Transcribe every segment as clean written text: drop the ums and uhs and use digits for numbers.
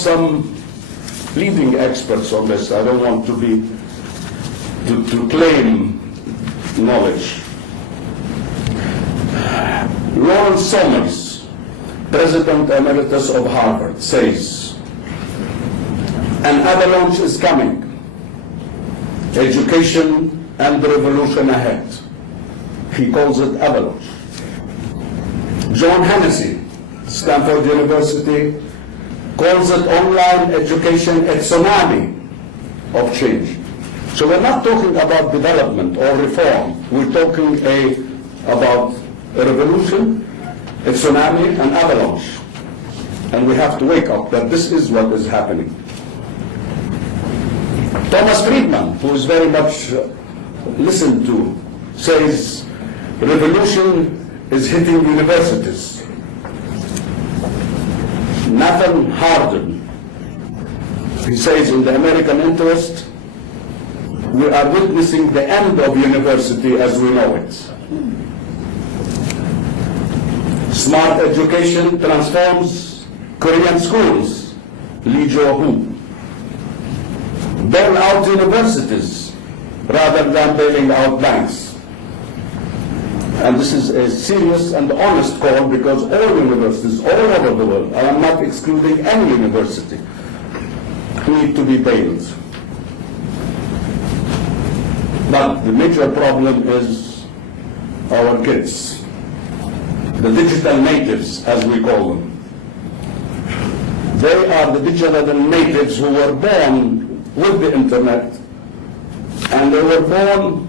Some leading experts on this. I don't want to claim knowledge. Lawrence Summers, President Emeritus of Harvard, says, an avalanche is coming. Education and the revolution ahead. He calls it avalanche. John Hennessy, Stanford University, calls it online education a tsunami of change. So we're not talking about development or reform. We're talking about a revolution, a tsunami, an avalanche. And we have to wake up that this is what is happening. Thomas Friedman, who is very much listened to, says revolution is hitting universities. Nathan Harden, he says, in the American interest, we are witnessing the end of university as we know it. Smart education transforms Korean schools, Lee Jo-hoo. Bail out universities rather than bailing out banks. And this is a serious and honest call because all universities all over the world, I am not excluding any university, need to be bailed. But the major problem is our kids, the digital natives, as we call them. They are the digital natives who were born with the internet, and they were born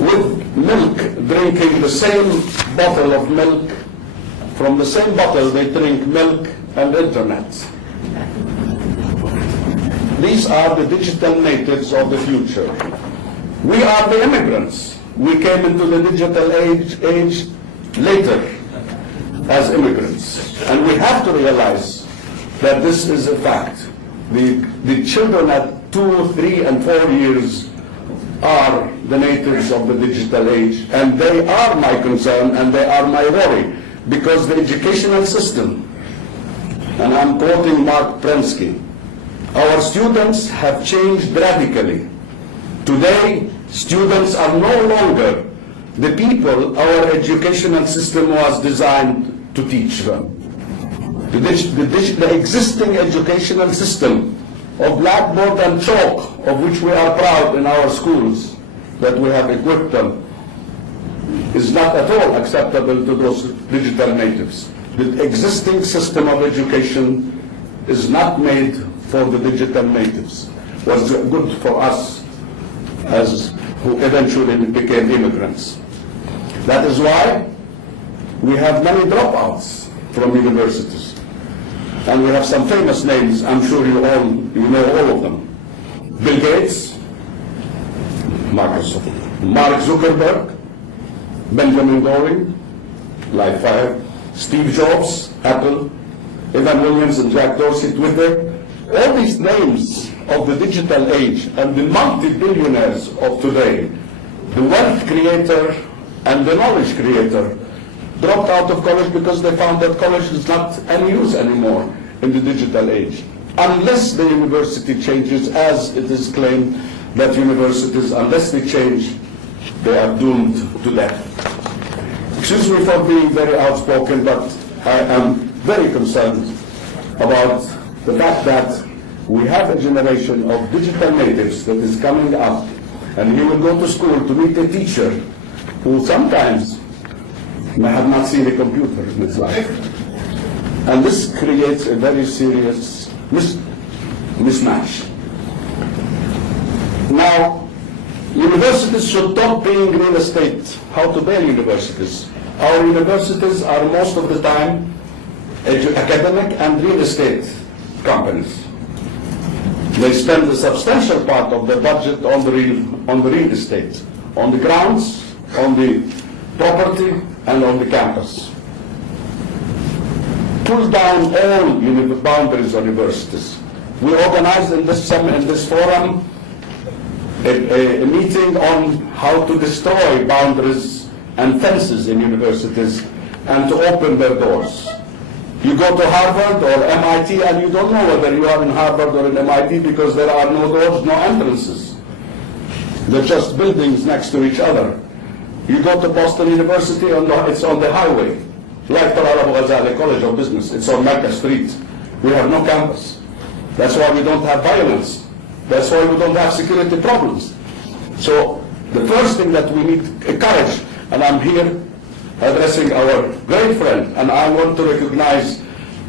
with milk, drinking the same bottle of milk. From the same bottle they drink milk and internet. These are the digital natives of the future. We are the immigrants. We came into the digital age later as immigrants. And we have to realize that this is a fact. The children at 2, 3, and 4 years are the natives of the digital age, and they are my concern and they are my worry, because the educational system, and I'm quoting Mark Prensky, our students have changed radically. Today, students are no longer the people our educational system was designed to teach them. The existing educational system of blackboard and chalk, of which we are proud in our schools that we have equipped them, is not at all acceptable to those digital natives. The existing system of education is not made for the digital natives. It was good for us as who eventually became immigrants. That is why we have many dropouts from universities. And we have some famous names, I'm sure you know all of them. Bill Gates, Microsoft, Mark Zuckerberg, Benjamin Goring, Life5, Steve Jobs, Apple, Evan Williams and Jack Dorsey, Twitter. All these names of the digital age and the multi-billionaires of today, the wealth creator and the knowledge creator, dropped out of college because they found that college is not any use anymore in the digital age. Unless the university changes, as it is claimed that universities, unless they change, they are doomed to death. Excuse me for being very outspoken, but I am very concerned about the fact that we have a generation of digital natives that is coming up, and he will go to school to meet a teacher who sometimes may have not seen a computer in his life. And this creates a very serious mismatch. Now, universities should stop being real estate. How to bail universities? Our universities are most of the time academic and real estate companies. They spend a substantial part of their budget on the real estate, on the grounds, on the property, and on the campus. Pull down all boundaries on universities. We organized in this forum a meeting on how to destroy boundaries and fences in universities and to open their doors. You go to Harvard or MIT and you don't know whether you are in Harvard or in MIT because there are no doors, no entrances. They're just buildings next to each other. You go to Boston University, it's on the highway, like Talal Abu-Ghazaleh College of Business. It's on Mecca Street. We have no campus. That's why we don't have violence. That's why we don't have security problems. So the first thing that we need courage, and I'm here addressing our great friend, and I want to recognize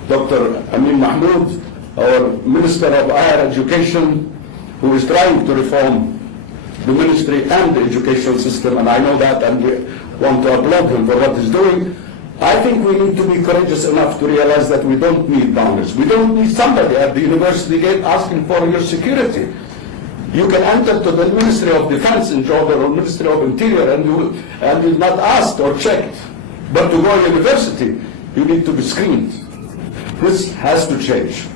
Dr. Amin Mahmoud, our Minister of Higher Education, who is trying to reform the ministry and the educational system, and I know that, and we want to applaud him for what he's doing. I think we need to be courageous enough to realize that we don't need boundaries. We don't need somebody at the university gate asking for your security. You can enter to the Ministry of Defense in Jordan or Ministry of Interior and you're not asked or checked. But to go to university, you need to be screened. This has to change.